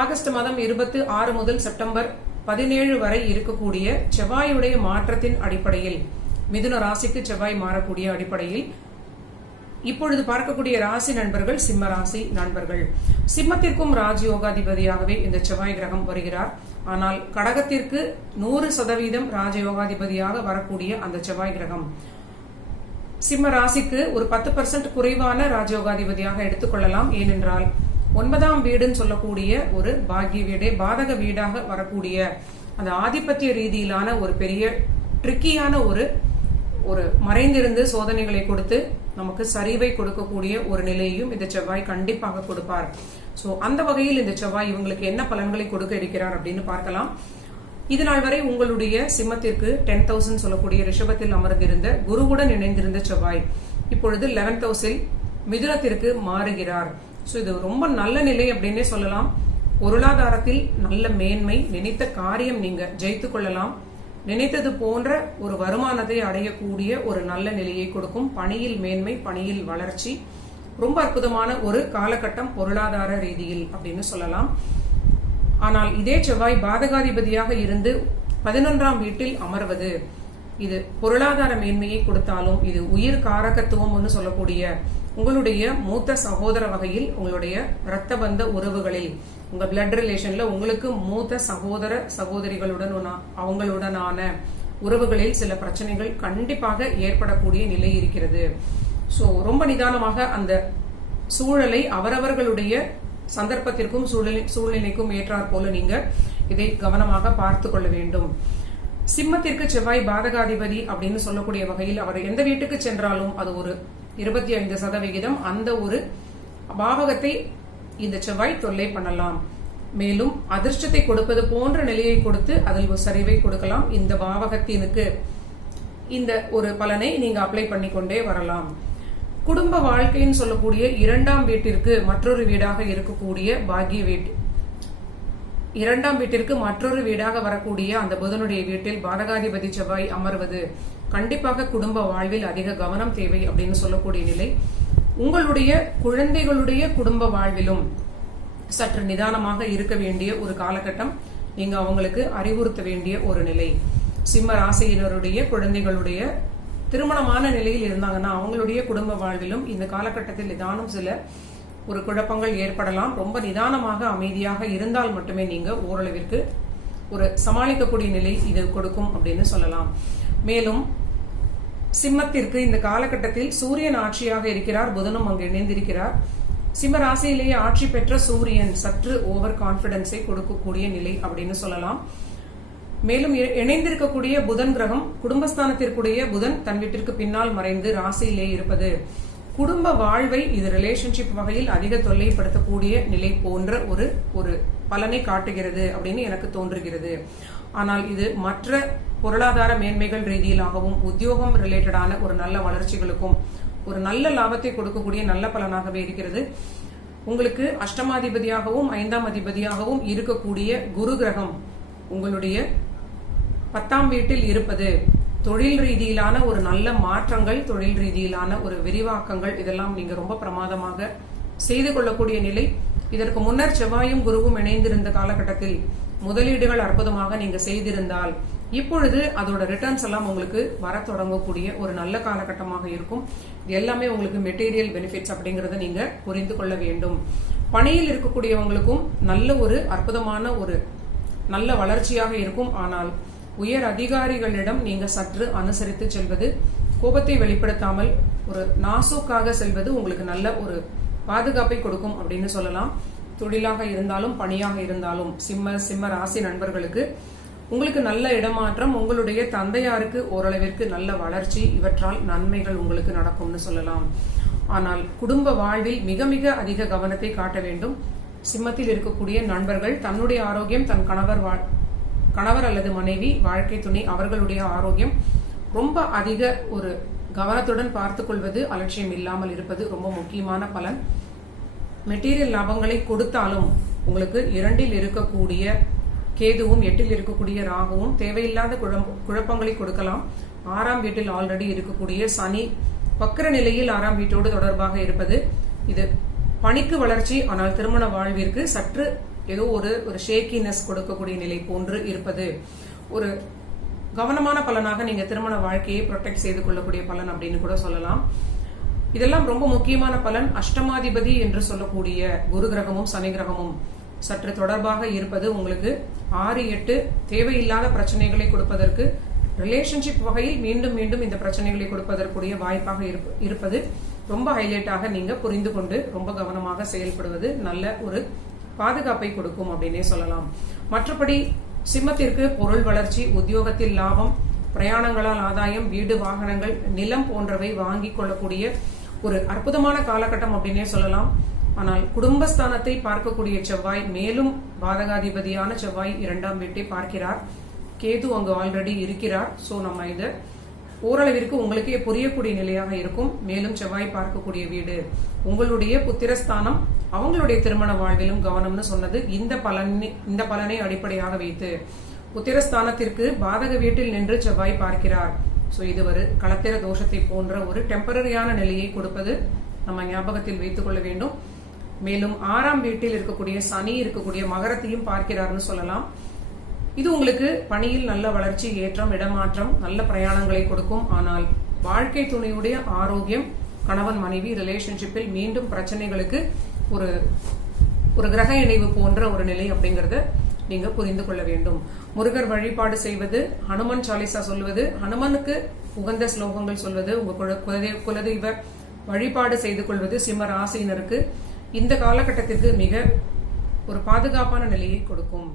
August மாதம் 26 முதல் September 17 வரை இருக்கக்கூடிய செவ்வாயுடைய மாற்றத்தின் அடிப்படையில், மிதுன ராசிக்கு செவ்வாய் மாறக்கூடிய அடிப்படையில் இப்பொழுது பார்க்கக்கூடிய ராசி நண்பர்கள் சிம்ம ராசி நண்பர்கள். சிம்மத்திற்கும் ராஜயோகாதிபதியாகவே இந்த செவ்வாய் கிரகம் வருகிறார். ஆனால் கடகத்திற்கு 100% ராஜயோகாதிபதியாக வரக்கூடிய அந்த செவ்வாய் கிரகம் சிம்ம ராசிக்கு ஒரு 10% குறைவான ராஜயோகாதிபதியாக எடுத்துக்கொள்ளலாம். ஏனென்றால் 9ஆம் வீடுன்னு சொல்லக்கூடிய ஒரு பாக்கிய வீடே பாதக வீடாக வரக்கூடிய அந்த ஆதிபத்திய ரீதியிலான ஒரு பெரிய ட்ரிக்கியான ஒரு மறைந்திருந்து சோதனைகளை கொடுத்து நமக்கு சரிவை கொடுக்கக்கூடிய ஒரு நிலையையும் இந்த செவ்வாய் கண்டிப்பாக கொடுப்பார். சோ அந்த வகையில் இந்த செவ்வாய் இவங்களுக்கு என்ன பலன்களை கொடுக்க இருக்கிறார் அப்படின்னு பார்க்கலாம். இதனால் வரை உங்களுடைய சிம்மத்திற்கு 10,000 சொல்லக்கூடிய ரிஷபத்தில் அமர்ந்திருந்த குருவுடன் இணைந்திருந்த செவ்வாய் இப்பொழுது 11th ஹவுஸில் மிதுனத்திற்கு மாறுகிறார். சோ இது ரொம்ப நல்ல நிலை அப்படின்னே சொல்லலாம். பொருளாதாரத்தில் நல்ல மேன்மை, நினைத்த காரியம் நீங்க ஜெயித்து கொள்ளலாம், நினைத்தது போன்ற ஒரு வருமானத்தை அடையக்கூடிய ஒரு நல்ல நிலையை கொடுக்கும். பணியில் மேன்மை, பணியில் வளர்ச்சி, ரொம்ப அற்புதமான ஒரு காலகட்டம் பொருளாதார ரீதியில் அப்படின்னு சொல்லலாம். ஆனால் இதே செவ்வாய் பாதகாதிபதியாக இருந்து 11ஆம் வீட்டில் அமர்வது இது பொருளாதார மேன்மையை கொடுத்தாலும் இது உயிர் காரகத்துவம் சொல்லக்கூடிய உங்களுடைய மூத்த சகோதர வகையில், உங்களுடைய இரத்த பந்த உறவுகளில், உங்க பிளட் ரிலேஷன்ல உங்களுக்கு மூத்த சகோதர சகோதரிகளுடன் அவங்களுடனான உறவுகளில் சில பிரச்சனைகள் கண்டிப்பாக ஏற்படக்கூடிய நிலை இருக்கிறது. சோ ரொம்ப நிதானமாக அந்த சூழலை அவரவர்களுடைய சந்தர்ப்பத்திற்கும் சூழ்நிலைக்கும் ஏற்றாற் போல நீங்க இதை கவனமாக பார்த்து கொள்ள வேண்டும். சிம்மத்திற்கு செவ்வாய் பாதகாதிபதி அப்படின்னு சொல்லக்கூடிய வகையில் அவர் எந்த வீட்டுக்கு சென்றாலும் அது ஒரு 25% அந்த ஒரு பாவகத்தை இந்த செவ்வாய் தொல்லை பண்ணலாம். மேலும் அதிர்ஷ்டத்தை கொடுப்பது போன்ற நிலையை கொடுத்து அதில் ஒரு சரிவை கொடுக்கலாம். இந்த பாவகத்தினுக்கு இந்த ஒரு பலனை நீங்க அப்ளை பண்ணிக்கொண்டே வரலாம். குடும்ப வாழ்க்கைன்னு சொல்லக்கூடிய 2ஆம் வீட்டிற்கு மற்றொரு வீடாக இருக்கக்கூடிய பாக்கிய வீட்டு, 2ஆம் வீட்டிற்கு மற்றொரு வீடாக வரக்கூடிய அந்த புதனுடைய வீட்டில் பாதகாதிபதி செவ்வாய் அமர்வது கண்டிப்பாக குடும்ப வாழ்வில் அதிக கவனம் தேவை அப்படின்னு சொல்லக்கூடிய நிலை. உங்களுடைய குழந்தைகளுடைய குடும்ப வாழ்விலும் சற்று நிதானமாக இருக்க வேண்டிய ஒரு காலகட்டம், நீங்க அவங்களுக்கு அறிவுறுத்த வேண்டிய ஒரு நிலை. சிம்ம ராசியினருடைய குழந்தைகளுடைய திருமணமான நிலையில் இருந்தாங்கன்னா அவங்களுடைய குடும்ப வாழ்விலும் இந்த காலகட்டத்தில் நிதானம் சில ஒரு குழப்பங்கள் ஏற்படலாம். ரொம்ப நிதானமாக அமைதியாக இருந்தால் மட்டுமே நீங்க ஓரளவிற்கு ஒரு சமாளிக்கக்கூடிய நிலை இது கொடுக்கும் அப்படின்னு சொல்லலாம். மேலும் சிம்மத்திற்கு இந்த காலகட்டத்தில் சூரியன் ஆட்சியாக இருக்கிறார், புதனும் அங்கு இணைந்திருக்கிறார். சிம்ம ராசியிலேயே ஆட்சி பெற்ற சூரியன் சற்று ஓவர் கான்பிடன்ஸை கொடுக்கக்கூடிய நிலை அப்படின்னு சொல்லலாம். மேலும் இணைந்திருக்கக்கூடிய புதன் கிரகம், குடும்பஸ்தானத்திற்குடைய புதன் தன் வீட்டிற்கு பின்னால் மறைந்து ராசியிலே இருப்பது குடும்ப வாழ்வை இது ரிலேஷன்ஷிப் வகையில் அதிக தொல்லைப்படுத்தக்கூடிய நிலை போன்ற ஒரு பலனை காட்டுகிறது அப்படின்னு எனக்கு தோன்றுகிறது. ஆனால் இது மற்ற பொருளாதார மேன்மைகள் ரீதியிலாகவும் உத்தியோகம் ரிலேட்டடான ஒரு நல்ல வளர்ச்சிகளுக்கும் ஒரு நல்ல லாபத்தை கொடுக்கக்கூடிய நல்ல பலனாகவே இருக்கிறது. உங்களுக்கு அஷ்டமாதிபதியாகவும் 5ஆம் அதிபதியாகவும் இருக்கக்கூடிய குரு கிரகம் உங்களுடைய 10ஆம் வீட்டில் இருப்பது தொழில் ரீதியிலான ஒரு நல்ல மாற்றங்கள், தொழில் ரீதியிலான ஒரு விரிவாக்கங்கள் இதெல்லாம் நீங்க ரொம்ப பிரமாதமாக செய்து கொள்ளக்கூடிய நிலை. இதற்கு முன்னர் செவ்வாயும் குருவும் இணைந்திருந்த காலகட்டத்தில் முதலீடுகள் அற்புதமாக நீங்க செய்திருந்தால் இப்பொழுது அதோட ரிட்டர்ன்ஸ் எல்லாம் உங்களுக்கு வர தொடங்கக்கூடிய ஒரு நல்ல காலகட்டமாக இருக்கும். இது எல்லாமே உங்களுக்கு மெட்டீரியல் பெனிஃபிட்ஸ் அப்படிங்கறத நீங்க புரிந்து கொள்ள வேண்டும். பணியில் இருக்கக்கூடியவங்களுக்கும் நல்ல ஒரு அற்புதமான ஒரு நல்ல வளர்ச்சியாக இருக்கும். ஆனால் உயர் அதிகாரிகளிடம் நீங்க சற்று அனுசரித்து செல்வது, கோபத்தை வெளிப்படுத்தாமல் ஒரு நாசூக்காக செல்வது உங்களுக்கு நல்ல ஒரு பாதுகாப்பை கொடுக்கும் அப்படின்னு சொல்லலாம். தொழிலாக இருந்தாலும் பணியாக இருந்தாலும் சிம்ம ராசி நண்பர்களுக்கு உங்களுக்கு நல்ல இடமாற்றம், உங்களுடைய தந்தையாருக்கு ஓரளவிற்கு நல்ல வளர்ச்சி, இவற்றால் நன்மைகள் உங்களுக்கு நடக்கும்னு சொல்லலாம். ஆனால் குடும்ப வாழ்வில் மிக மிக அதிக கவனத்தை காட்ட வேண்டும். சிம்மத்தில் இருக்கக்கூடிய நண்பர்கள் தன்னுடைய ஆரோக்கியம், தன் கணவர் அல்லது மனைவி, வாழ்க்கை துணை அவர்களுடைய ஆரோக்கியம் ரொம்ப அதிக ஒரு கவனத்துடன் பார்த்துக் கொள்வது, அலட்சியம் இல்லாமல் இருப்பது ரொம்ப முக்கியமான பலன். மெட்டீரியல் லாபங்களை கொடுத்தாலும் உங்களுக்கு 2இல் இருக்கக்கூடிய கேதுவும் 8இல் இருக்கக்கூடிய ராகுவும் தேவையில்லாத குழப்பங்களை கொடுக்கலாம். 6ஆம் வீட்டில் ஆல்ரெடி இருக்கக்கூடிய சனி வக்ர நிலையில் 6ஆம் வீட்டோடு தொடர்பாக இருப்பது இது பணிக்கு வளர்ச்சி, ஆனால் திருமண வாழ்விற்கு சற்று ஏதோ ஒரு ஷேக்கினஸ் கொடுக்கக்கூடிய நிலை போன்று இருப்பது ஒரு கவனமான பலனாக நீங்க திருமண வாழ்க்கையை ப்ரொடெக்ட் செய்து கொள்ளக்கூடிய பலன் அப்படின்னு கூட சொல்லலாம். இதெல்லாம் ரொம்ப முக்கியமான பலன். அஷ்டமாதிபதி என்று சொல்லக்கூடிய குரு கிரகமும் சனி கிரகமும் சற்று தொடர்பாக இருப்பது உங்களுக்கு 6-8 தேவையில்லாத பிரச்சனைகளை கொடுப்பதற்கு, ரிலேஷன்ஷிப் வகையில் மீண்டும் மீண்டும் இந்த பிரச்சனைகளை கொடுப்பதற்குரிய வாய்ப்பாக இருப்பது ரொம்ப ஹைலைட்டாக நீங்க புரிந்து கொண்டு ரொம்ப கவனமாக செயல்படுவது நல்ல ஒரு பாதுகாப்பை கொடுக்கும் அப்படின்னே சொல்லலாம். மற்றபடி சிம்மத்திற்கு பொருள் வளர்ச்சி, உத்தியோகத்தில் லாபம், பிரயாணங்களால் ஆதாயம், வீடு வாகனங்கள், நிலம் போன்றவை வாங்கிக் கொள்ளக்கூடிய ஒரு அற்புதமான காலகட்டம் அப்படின்னே சொல்லலாம். ஆனால் குடும்பஸ்தானத்தை பார்க்கக்கூடிய செவ்வாய், மேலும் பாதகாதிபதியான செவ்வாய் 2ஆம் வீட்டை பார்க்கிறார். கேது அங்கு ஆல்ரெடி இருக்கிறார். சோ நம்ம இதை ஓரளவிற்கு உங்களுக்கே புரியக்கூடிய நிலையாக இருக்கும். மேலும் செவ்வாய் பார்க்கக்கூடிய வீடு உங்களுடைய புத்திரஸ்தானம், அவங்களுடைய திருமண வாழ்விலும் கவனம்னு சொன்னது இந்த பலனை அடிப்படையாக வைத்து புத்திரஸ்தானத்திற்கு பாதக வீட்டில் நின்று செவ்வாய் பார்க்கிறார். சோ இது ஒரு களத்திர தோஷத்தை போன்ற ஒரு டெம்பரரியான நிலையை கொடுப்பது நம்ம ஞாபகத்தில் வைத்துக் கொள்ள வேண்டும். மேலும் 6ஆம் வீட்டில் இருக்கக்கூடிய சனி இருக்கக்கூடிய மகரத்தையும் பார்க்கிறார்னு சொல்லலாம். இது உங்களுக்கு பணியில் நல்ல வளர்ச்சி, ஏற்றம், இடமாற்றம், நல்ல பிரயாணங்களை கொடுக்கும். ஆனால் வாழ்க்கை துணையுடைய ஆரோக்கியம், கணவன் மனைவி ரிலேஷன்ஷிப்பில் மீண்டும் பிரச்சனைகளுக்கு ஒரு கிரக இணைவு போன்ற ஒரு நிலை அப்படிங்கறத நீங்க புரிந்து கொள்ள வேண்டும். முருகர் வழிபாடு செய்வது, ஹனுமன் சாலிசா சொல்வது, ஹனுமனுக்கு உகந்த ஸ்லோகங்கள் சொல்வது, உங்க குலதெய்வ வழிபாடு செய்து கொள்வது சிம்ம ராசியினருக்கு இந்த காலகட்டத்திற்கு மிக ஒரு பாதுகாப்பான நிலையை கொடுக்கும்.